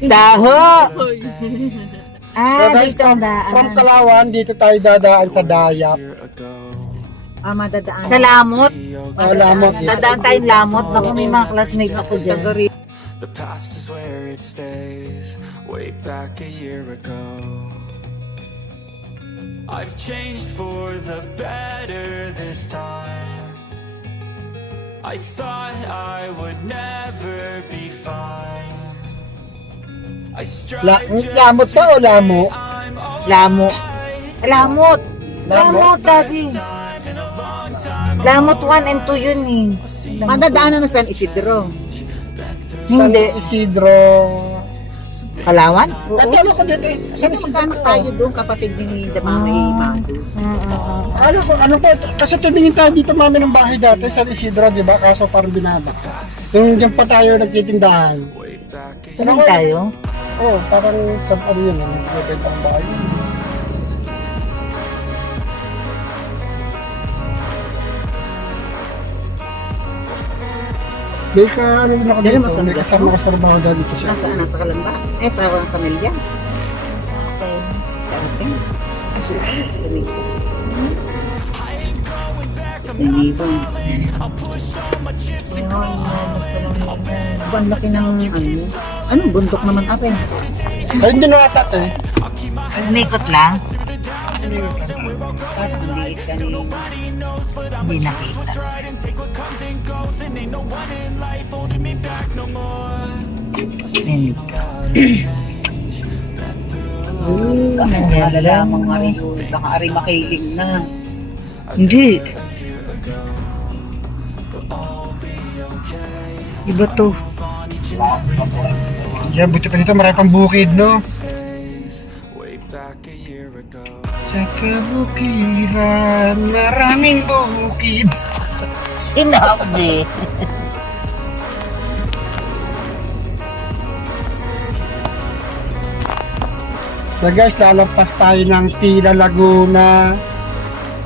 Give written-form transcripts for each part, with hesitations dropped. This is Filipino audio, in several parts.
Taho! So guys, Dito ang daan. from Salawan, dito tayo dadaan sa Dayap. Madadaan. Sa Lamot. Lamot. Dadaan tayong Lamot. Baka may mga classmate ako dyan. The past is where it stays, way back a year ago. I've changed for the better this time. I thought I would never be fine. I strive Lamot pa o Lamo? Lamo. Lamot. Lamot, daddy. Lamot 1 and 2 yun eh. Madadaanan na San Isidro. Hindi. San Isidro. Palawan? Katalo ko dito eh. San Magkano Isidro. tayo doon, kapatid ni Mami Madu? Ano po, kasi tumingin tayo dito mami ng bahay dati, San Isidro, di ba? Kaso parang binaba. Yung dyan pa tayo nagtitindahan. Tuloy tayo. Oo, parang sa ano yun, nagbibenta ng bahay. May ka, ano din ako Dali dito, mo sa may Muglas kasama mo? ko sa trabaho dito siya. Nasaan? Nasa Kalamba? Sa Camellia? Sa Ating? Lamisa. Nalibong. Ang laki ng ano? Anong bundok naman atin? Ay, hindi na atat eh. Umikot lang. Parang ang liit kanina. Hindi nakita. Hindi. Kala lamang ari yun. Baka ari makiling na. Hindi. Iba to. Yan, buti pa dito, marami pang bukid, no? way back a year ago. Sa kabukiran, maraming bukid. Sinabi. So guys, lalampas tayo ng Pila Laguna,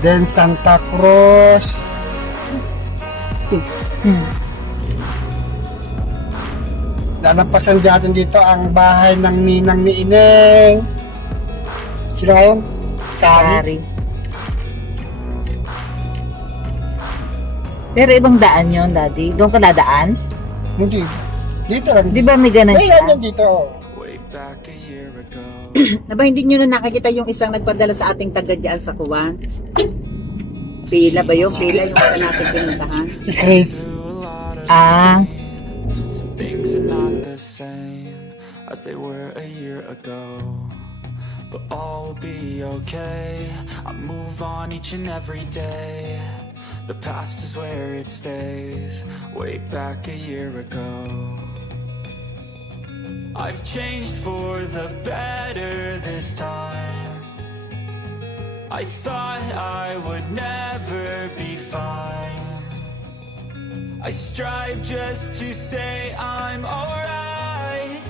then Santa Cruz. Lalampasan natin dito ang bahay ng ninang ni Ineng. Sino ngayon? Sari. Sorry. Pero ibang daan yon, daddy. Doon ka dadaan? Hindi. Dito lang. Di ba may ganun May siya? ganyan dito. Way back a year ago. Naba, hindi nyo na nakakita yung isang nagpadala sa ating taga dyan sa Kuwan? Pila ba yun? Pila yung isa natin pinuntahan? Si Chris. Ah, Some things are not the same as they were a year ago. But all will be okay. I move on each and every day. The past is where it stays, way back a year ago. I've changed for the better this time. I thought I would never be fine. I strive just to say I'm alright.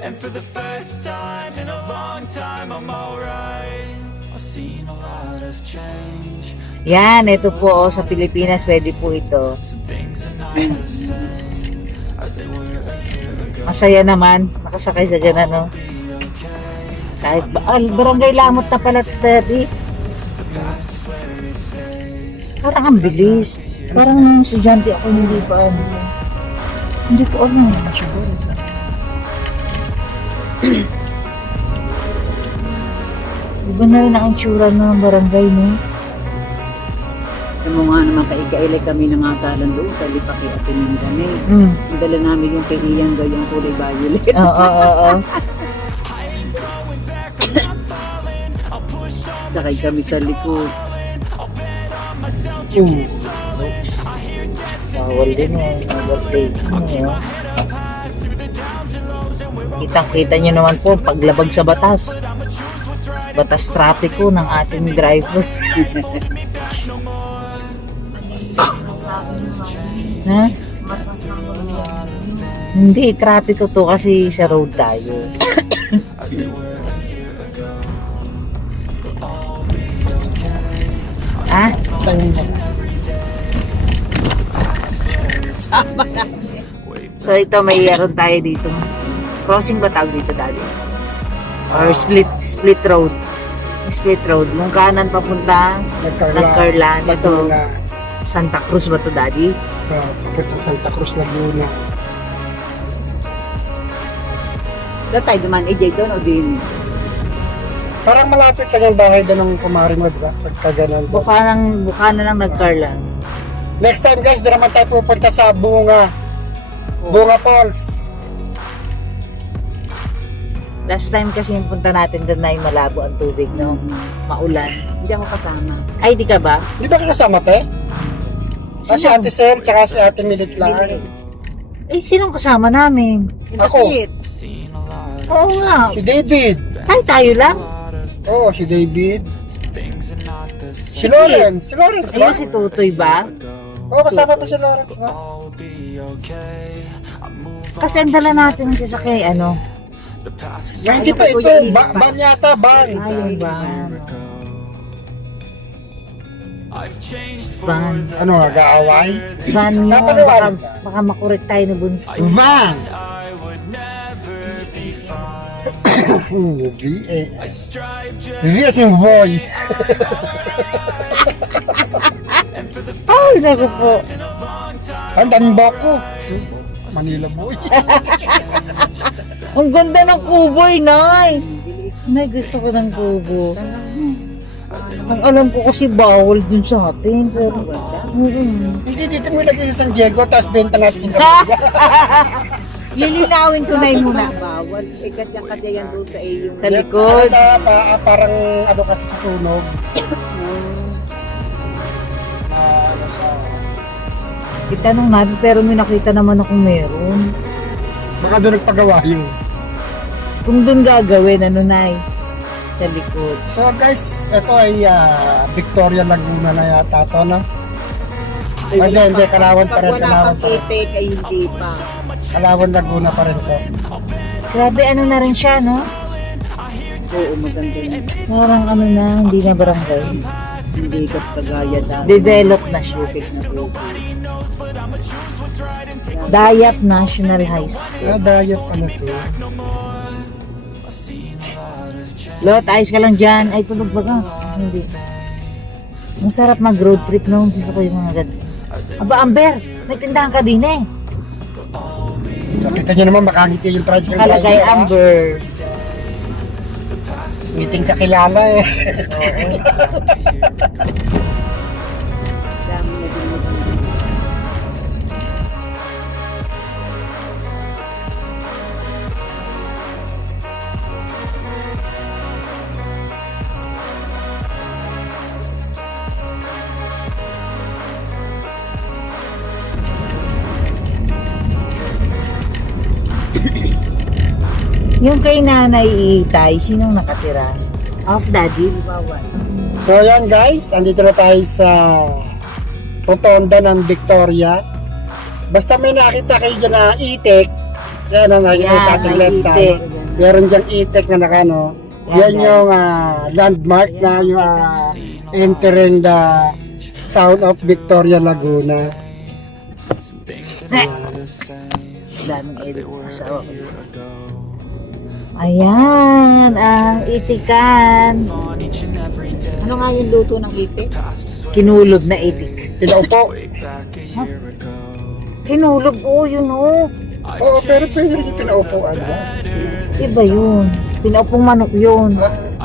And for the first time in a long time I'm alright. I've seen a lot of change. yan. Ito po, sa Pilipinas, pwede po ito. Some things are not the same as they were a year ago. Masaya naman. Nakasakay sa ganun, no? Kahit ba, barangay Lamot na pala, daddy. Parang ang bilis. Parang nung estudyante ako, hindi pa ano. Hindi ko alam. Siguro. Iba na rin ang itsura ng barangay, no? Alam mo nga naman kaigailig kami ng asalan doon sa Lipaki at Tinindane. Mm. Ang dala namin yung kaiyan gayong kulay violet. Oo. Sakay kami sa likod. Bawal din eh. Bawal din. Kitang-kita nyo naman po paglabag sa batas. Batas trapiko ng ating driver. Ha? Hindi, trapiko to kasi sa road tayo. Ah? So ito, may yaron tayo dito. Crossing ba tawag dito dati? Or split road? Split road. Yung kanan papunta Nagcarlan. Ito, Laguna. Santa Cruz ba to daddy? Papunta Santa Cruz, Laguna. Saan tayo duman? AJ doon o din? Parang malapit lang yung bahay doon ng kumari mo, diba? Pagka ganun. Buka na lang Nagcarlan. Next time guys, doon naman tayo pupunta sa Bunga Falls. Last time kasi yung punta natin doon na yung malabo ang tubig, no? Maulan. Hindi ako kasama. Ay, di ka ba? Di ba kasama, te? Si Ate Sel, tsaka si Ate Milit lang. Eh, sinong kasama namin? Ako. Oo nga. Si David. Ay, tayo lang. Oo, si David. Si Lawrence. Si Lawrence ba? Ayun si Tutoy ba? Oo, kasama pa si Lawrence ba? Kasi ang dala natin ng sasakay, ano? Nga, hindi pa ito. Ban yata, ban. Ay, yung van. Van. Ano nga, gaaway? Van yun. Napaliwanag ka. Baka makorek tayo na bunso. Van! V-A-N. V as in boy. Ay, naku po. Ang daming bako. Manila boy. Ang ganda ng kuboy, Nay. Nay, gusto ko ng kubo. Ang alam ko kasi bawal dun sa atin. Pero, Hindi dito mo ilagay sa San Diego, tapos benta natin sa Cambodia. lilinawin ko na yun muna. Bawal. Eh kasi yan doon sa iyong... Sa likod. Parang ano kasi sa tunog. Ano sa... Itanong natin, pero may nakita naman akong meron. Baka doon nagpagawa yun. Kung doon gagawin, ano, Nay? Sa likod. So guys, ito ay Victoria Laguna na yata ito, no? Hindi, Kalawan pa rin. Pag wala pang itik ay hindi pa. Kalawan Laguna pa rin ito. Grabe, ano na rin siya, no? Oo, maganda yun. Parang ano na, hindi na barangay. Hindi ka kagaya dati. Develop na siya. Dayap National High School. Diet pala ito. Lot, ayos ka lang dyan. Ay, tulog ba ka? Hindi. Masarap mag-road trip nung gusto ko yung mga ganito. Aba, Amber, may tindahan ka din eh. Nakita niyo naman, makangiti yung tricycle Nakalagay driver, ha? Amber. Meeting kakilala eh. Dami na din mo. Yung kay Nanay Itay, sinong nakatira? Off, Daddy? Bawal. So yan guys, andito na tayo sa rotonda ng Victoria. Basta may nakita kayo dyan na itik, yan ang nakita Yan, sa ating may left itik. side. Meron dyan itik na nakano. Yan, Yan guys. yung landmark na yung entering the town of Victoria Laguna. Daming edit. Asawa ko. Ayan, ang itikan. Ano nga yung luto ng itik? Kinulog na itik. Pinaupo. Kinulog, yun Oo, pero pwede rin yung pinaupuan. Iba yun. Pinaupong manok yun.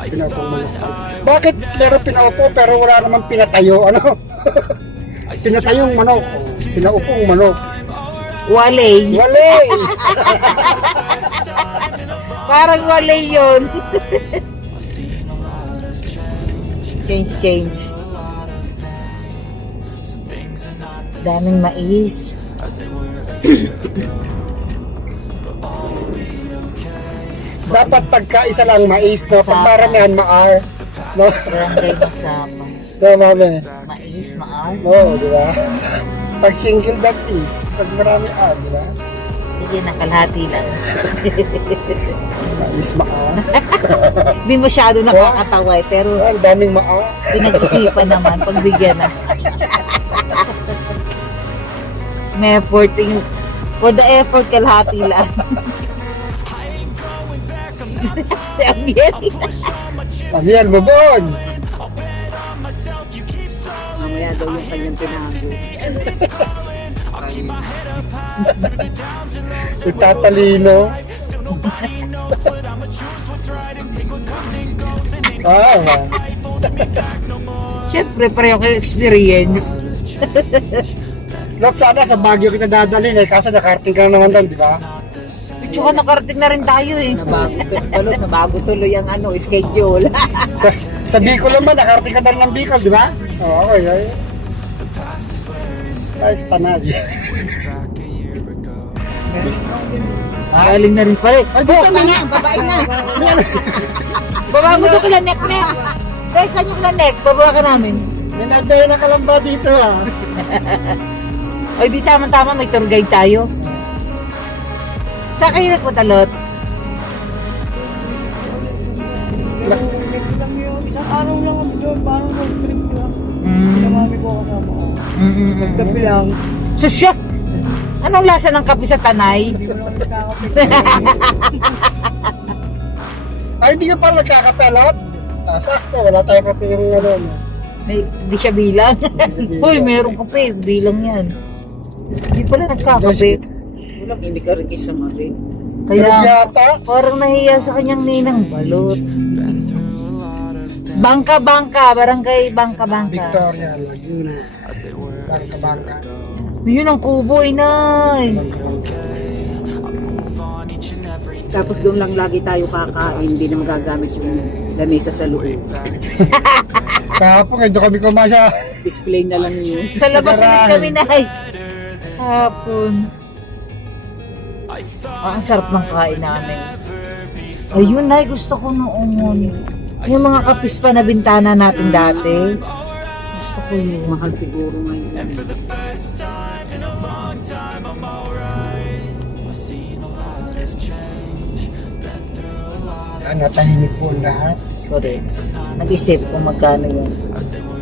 Pinaupong manok. Bakit meron pinaupo pero wala namang pinatayo? Ano? Pinatayong manok. Pinaupong manok. Walay. Wale! Parang walay yun. Change. Daming mais. Dapat pagka isa lang mais, no? Pag maramihan, maar. No? Barangay Masama. No, mami. Mais, maar. No, di ba? Pag single, that is. Pag marami, di ba? Sige, nakalahati lang. Mais, maar. Hindi masyado nakakatawa eh, pero Ang daming maar. pinag-isipan naman, pagbigyan na. May effort. For the effort, kalahati lang. Si Ariel. Ariel, bubon! Mamaya daw yung kanyang tinago. Itatalino. Ah, Siyempre, pareho kayo experience. Lot, sana sa Baguio kita dadalhin eh, kaso nakarating ka na naman doon, di ba? Tsaka nakarating na rin tayo eh. Nabago tuloy ang schedule. Sa Bicol naman, nakarating ka na rin ng Bicol, di ba? Oo, okay, okay. Nice, tanay. Galing na rin pala. Ay, dito na na! Babae na. Baba mo doon kila Nek. Guys, saan yung kila Nek? Baba ka namin. May nagbayo na kalamba dito ah. Ay, di tama-tama, may tour guide tayo. Saan kayo nagpatalot? Isang araw lang kami doon, parang road trip lang. Mm. Sinamami ko kasama ko. Magkapi lang. Susya! Anong lasa ng kape sa Tanay? Hindi mo naman nakakapi. Ay, hindi ka pala nagkakapelot? Ah, sakto, wala tayong kape yung ano. Hindi siya bilang. Uy, mayroong kape. Bilang yan. Hindi pala nagkakape. Walang imig ka rin kay Samari. Kaya Kaya yata, parang nahiya sa kanyang ninang balot. Bangka-bangka. Barangay Bangka-Bangka. Victoria, Laguna, Bangka-Bangka. Yun ang kubo, inay. Tapos doon lang lagi tayo kakain, hindi na magagamit yung lamesa sa loob. Kahapon, doon kami kumasya. Display na lang yun. Sa labas ulit kami, nay. Hapon. Ang sarap ng kain namin. Ayun, nay, gusto ko noon. Yung mga kapis pa na bintana natin dati. Gusto ko yun. Mahal siguro ngayon. Yan, natahimik po ang lahat. Correct. Nag-isip kung magkano yun.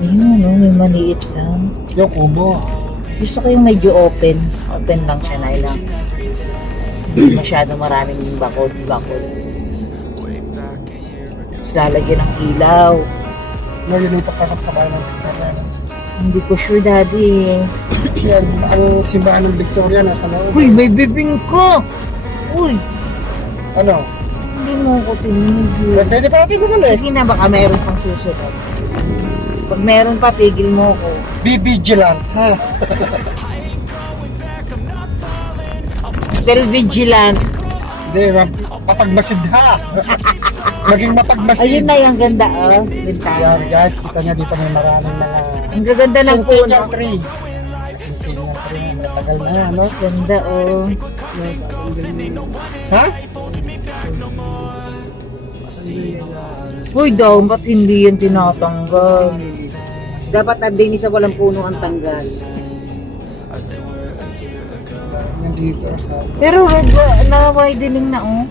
Ayun, no, may maliit lang. Yung kubo. Gusto ko yung medyo open. Open lang siya, nay lang. Hindi masyado maraming bakod. Tapos lalagyan ng ilaw. Ngayon yung pagkakas sa bayan ng Victoria. Hindi ko sure, daddy. Yan, ang simbahan ng Victoria nasa loob. Uy, may bibing ko! Uy, Ano? hindi mo ako tinigil. Pwede pa natin bumalik. Sige na, baka meron pang susunod. Pag meron pa, tigil mo ako. Be vigilant, ha? Still vigilant. Hindi, mapagmasid ha. Maging mapagmasid. Ayun na yung ganda, oh. Bintana. Yan guys, kita nyo dito may maraming mga Ang gaganda ng puno. centennial tree. Centennial tree, matagal na yan, no? Ganda, oh. Ha? Uy, daw, ba't hindi yan tinatanggal? Dapat din sa walang puno ang tanggal. Nandito sa... Pero red, na-widening na, oh.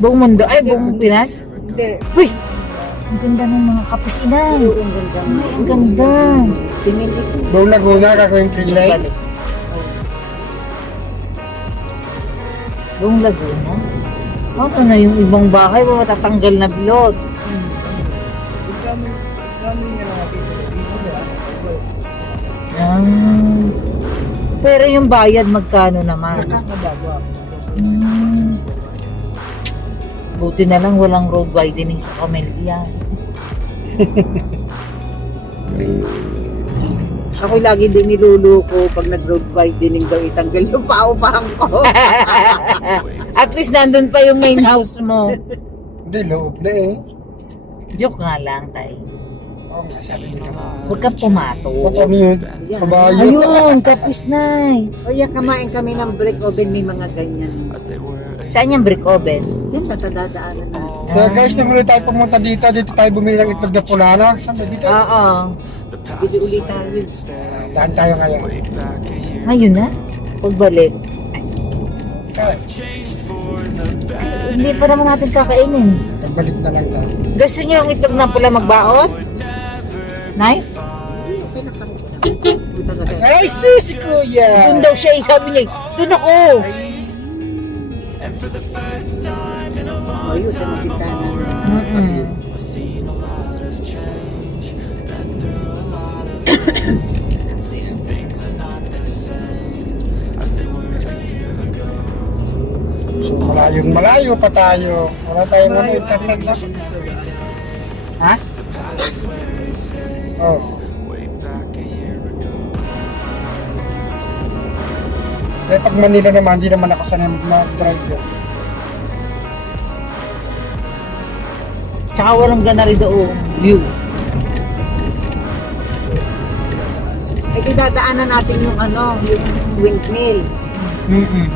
Buong mundo, ay, buong Pinas? Hindi. Uy, ang ganda ng mga kapis, inay. Oo, ang ganda. Ay, ang ganda. Tingin dito. Buong Laguna, gagawin tree light. Buong Laguna? Ano na yung ibang bahay, matatanggal na bilot. Pero yung bayad, magkano naman? Hmm. Buti na lang walang road widening sa Camellia. Ako'y lagi din niluluko pag nag-road widening daw itanggal yung paupahan ko. At least nandun pa yung main house mo. Hindi, loob na eh. Joke nga lang, tay. Oh, masyado din naman. Huwag kang pumato. Ano yun? Kabayo. Ayun, kapis nay. O yan, kumain kami ng brick oven, may mga ganyan. Saan yung brick oven? Diyan ka sa dadaanan na. So guys, nung ulit tayo pumunta dito tayo bumili ng itlog na pulana. Saan ba dito? Oo. Bili ulit tayo. Daan tayo ngayon. Ngayon na? Pagbalik. Okay. Hindi pa naman natin kakainin. Pagbalik na lang daw. Gusto niyo yung itlog na pula magbaon? Nay? Okay na kami. Punta talaga. Ay, sus, si Kuya! Doon daw siya, sabi niya, doon ako. And for the first time in a long Ayun, sa mga bintana. Mm-mm. I've seen a lot of change, been through a lot of pain. Things are not the same as they were a year ago. So, malayo pa tayo. Wala tayong internet na. Ha? Oh. Way back a year ago. Eh, pag Manila naman, hindi naman ako sanay mag-drive yun. Tsaka walang gana rin doon, view. Ay, di dadaanan natin yung ano, yung windmill. Mm-mm.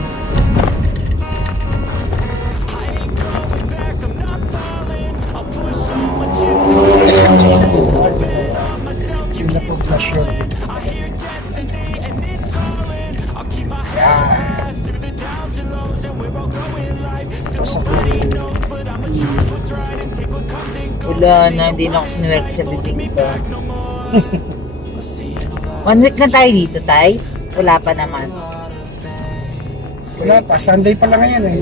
Yung na po flash yun. Yan. Wala na, hindi na ako sinuwerte sa bibingka. 1 week na tayo dito, Tay? Wala pa naman. Wala pa, Sunday pa lang ngayon eh.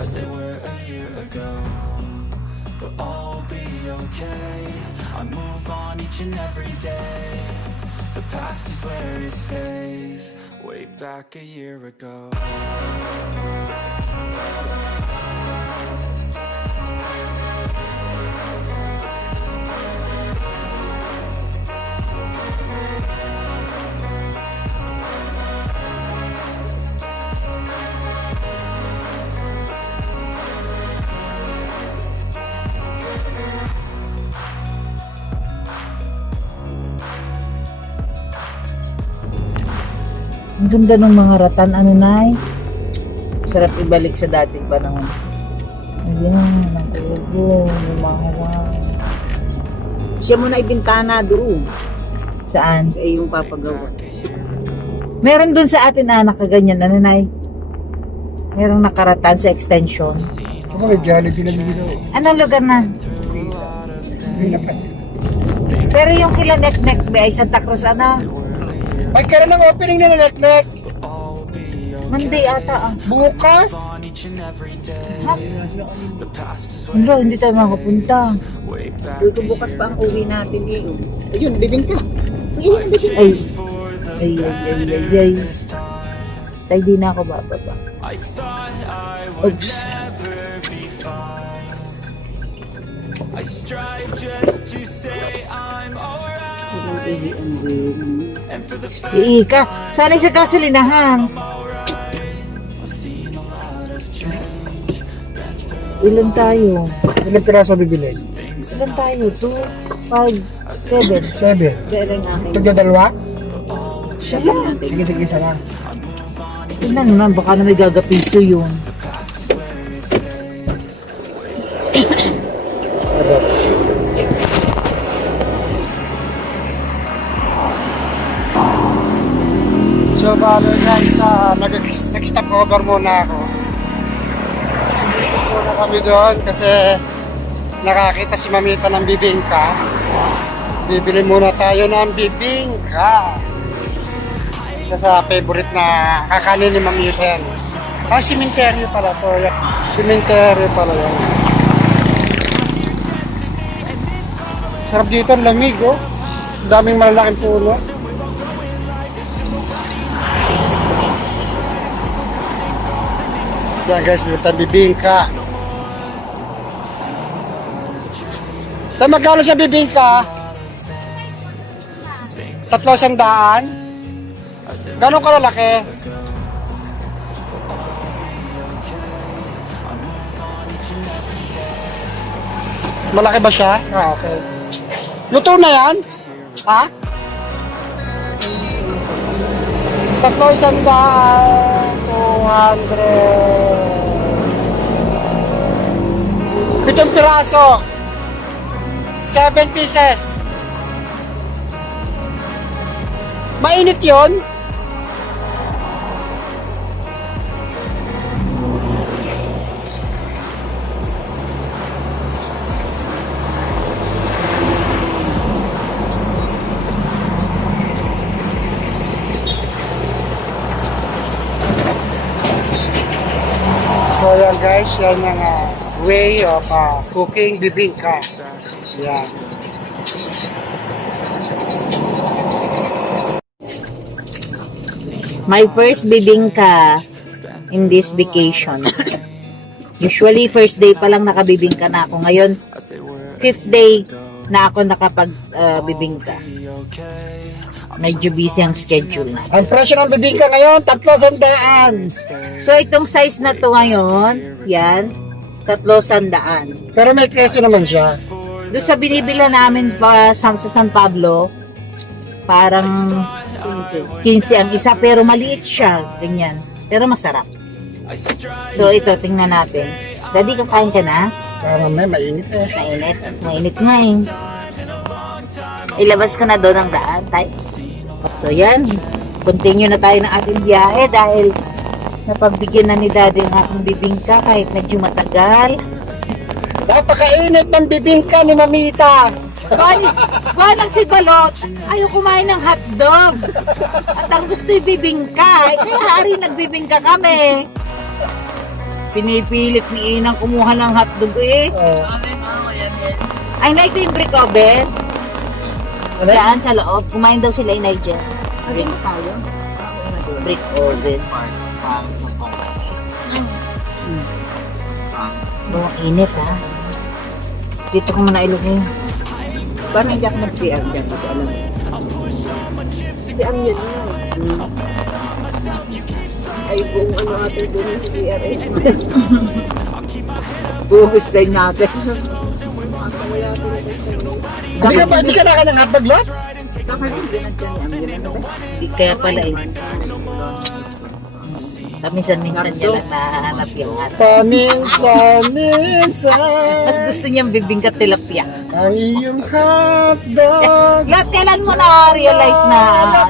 As they were a year ago, but all will be okay. I move on each and every day. The past is where it stays. Way back a year ago. Ang ganda ng mga ratan, ano, Nay? Sarap ibalik sa dating panahon. Ayan, ang kubo, lumahawan. Siya muna ibintana doon. Saan? Sa iyong papagawa. Meron dun sa atin, anak, kaganyan, ano, Nay? Merong nakaratan sa extension. Ako may Jollibee na dito eh. Anong lugar na? Hindi na pa. Pero yung kila Nek-Nek ay Santa Cruz, ano? Ay, kailan ang opening na Nek-Nek? Monday ata, ah. Bukas? On each and every day. Ha? The past is where Hindi, hindi tayo makapunta. way back Uy, kung bukas pa ang uwi natin eh. Ayun, bibingka. Ayun, bibingka. Ay, ay. Tay, di na ako bababa. I thought I would Oops. never be fine. I strive just to say I'm alright. And for the first Iika, sana'y sa kasulinahan. I've seen a lot of change. Ilan tayo? Ilang piraso bibili? Ilan tayo? 2, 5, 7. 7. Kaya lang akin. Tugyo dalawa? Siya lang. Sige, isa lang. Tingnan naman, baka na may gagapiso yun. So, balo guys, nag-stop over muna ako. Muna kami doon kasi nakakita si Mamita ng bibingka. Bibili muna tayo ng bibingka. Isa sa favorite na kakanin ni Mamita yan. Ah, simenteryo pala to. Simenteryo pala yan. Sarap dito, ang lamig oh. Ang daming malalaking puno. Yan guys, may bibingka. Ito magkano sa bibingka? 300? Gano'ng kalalaki? Malaki ba siya? Ah, okay. Luto na yan? Ha? 300, 200. 7 piraso. 7 pieces. Mainit yun? So yan guys, yan ang way of cooking bibingka. Yan. My first bibingka in this vacation. Usually, first day pa lang nakabibingka na ako. Ngayon, fifth day na ako nakapag-bibingka. Medyo busy ang schedule na. Ang presyo ng bibingka ngayon, 300. So, itong size na to ngayon, yan, 300. Pero may keso naman siya. Doon sa binibila namin sa San Pablo, parang 15 ang isa, pero maliit siya. Ganyan. Pero masarap. So, ito, tingnan natin. Daddy, kakain ka na? Parang mainit eh. Mainit. Mainit nga eh. Ilabas ko na doon ang daan. So, yan. Continue na tayo ng ating biyahe dahil napagbigyan na ni Daddy ang aking bibingka kahit medyo matagal. Napakainit ng bibingka ni Mamita. Walang si Balot. Ayaw kumain ng hotdog. At ang gusto yung bibingka. Kaya hari nagbibingka kami. Pinipilit ni Inang kumuha ng hotdog eh. Ay, na ito yung brick oven. Diyan sa loob. Kumain daw sila inay dyan. Brick tayo? Brick oven. Ang init ha. Dito ko muna ilugay. Parang hindi ako nag-CR dyan. Hindi alam. CR yun. Ay, buong ano natin doon yung CR eh. Buong stay natin. Hindi ka naka ng hotdog lot? Kaya pala eh. Paminsan-minsan niya lang nahanap yung hotdog. Paminsan-minsan Mas gusto niyang bibingka tilapia. ang iyong hotdog. Lahat kailan mo na-realize na ano?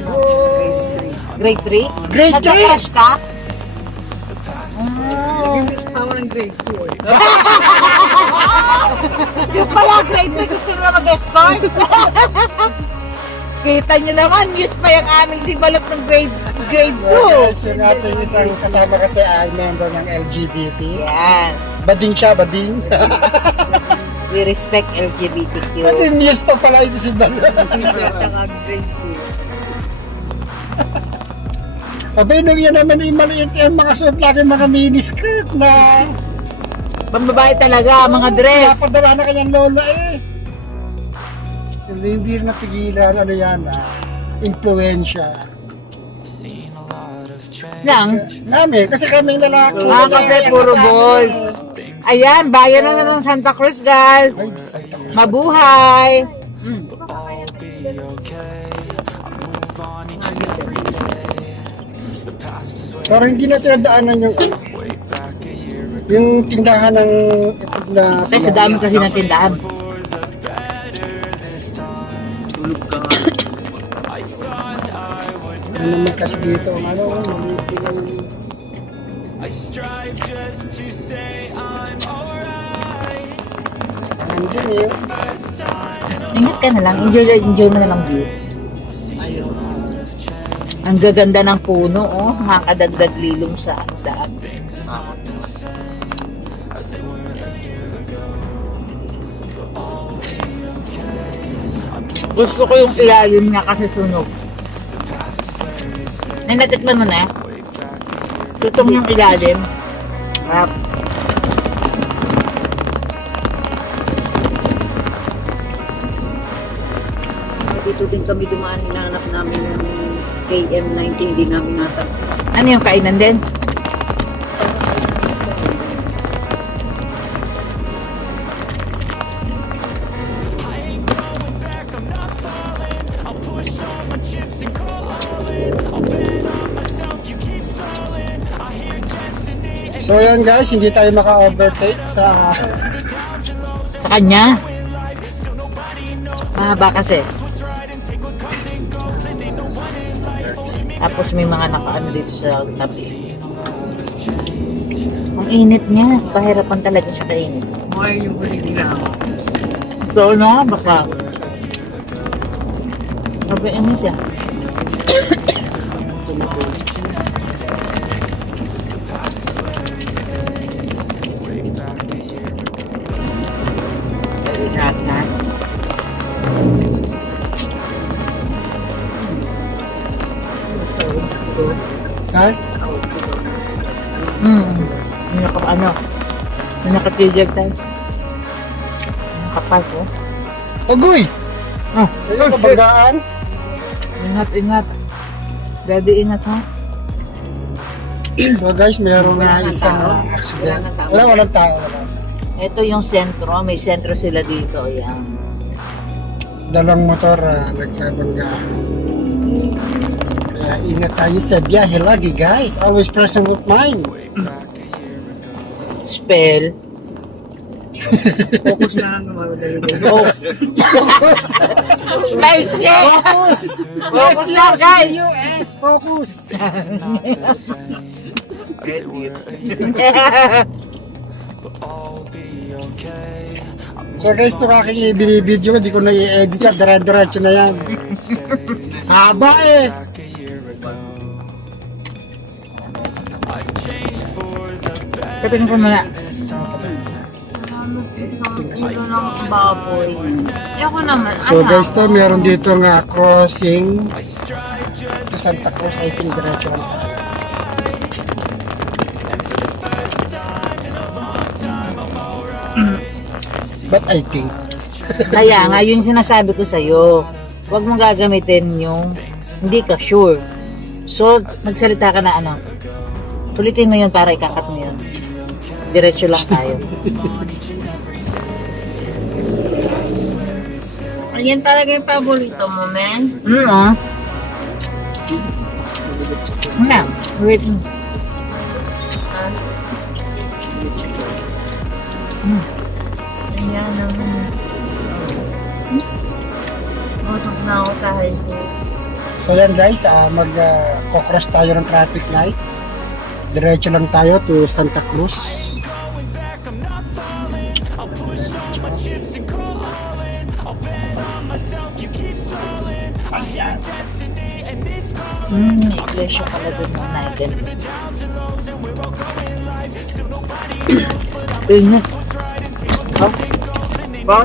Grade 3? Grade 3? Nagka-crush ka? Ako ng grade 2. Yung pala, grade 3 gusto mo na mag-escort? Kita niyo naman, news pa yung aming si Balot ng grade 2. Yes, yung ating isang kasama kasi ay member ng LGBT. Yan. Bading siya, bading. We respect LGBTQ. Pati muse pa pala ito si Balot. Saka grade 2. Abay, nung yan naman yung maliit yung mga suot laki mga miniskirt na Pambabae talaga, mga dress. napadala na kanyang lola eh. Hindi rin napigilan, ano yan, influensya. Lang. Namin, kasi kaming lalaki. Kasi puro boys. Ayan, bayan na ng Santa Cruz, guys. Mabuhay. Pero hindi na tinadaanan yung tindahan ng itig na... Kasi sa dami kasi ng tindahan. Ano naman kasi dito, ano, maliit yung... Andun eh. Ingat ka na lang. Enjoy mo na lang view. Ang gaganda ng puno, oh. Makakadagdag lilong sa daan. Gusto ko yung ilalim niya kasi sunog. Ay, natikman mo na. Tutong yung ilalim. Rap. Dito din kami dumaan, hinanap namin yung KM19, hindi namin natag. Ano yung kainan din? So yan guys, hindi tayo maka-overtake sa... Sa kanya. Mahaba kasi. Tapos may mga nakaano dito sa tabi. Ang init niya. Pahirapan talaga siya kainit. Mga yung huli nila. So, no? Baka. Sabi, init yan. Nakatigil tayo. Kapal ko. Agoy! Oh, Ayun, nabanggaan. ingat. Daddy, ingat ha. So guys, mayroon Wala na nang isang tao. accident. Wala nang tao. Walang tao. Wala. Ito yung sentro. May sentro sila dito. Ayan. Dalang motor nagkabanggaan. Kaya ingat tayo sa biyahe lagi guys. Always present of mind. Spell. Focus na lang naman. Oh. Smile check! Focus! Focus na, guys! US! Focus! I'll be okay. So guys, ito aking binibideo, hindi ko na i-edit yan, dire-diretso na yan. Haba eh! Back a year ago, I've changed for the better. Kapin ko muna. Isang ulo ng baboy. Ayoko naman. So guys, to meron dito nga crossing to Santa Cruz, I think diretso lang. But I think, Kaya nga, yun sinasabi ko sa'yo. Huwag mong gagamitin yung hindi ka sure. So, magsalita ka na ano. Tulitin mo yun para ikakat mo yun. Diretso lang tayo. Yan talaga yung paborito mo, men. Na, wait. Yan naman. Busog na ako sa highway. so yan guys, mag-cross tayo ng traffic light. Diretso lang tayo to Santa Cruz. Iglesia pala dun mo na ganun. Ayun na. Ba?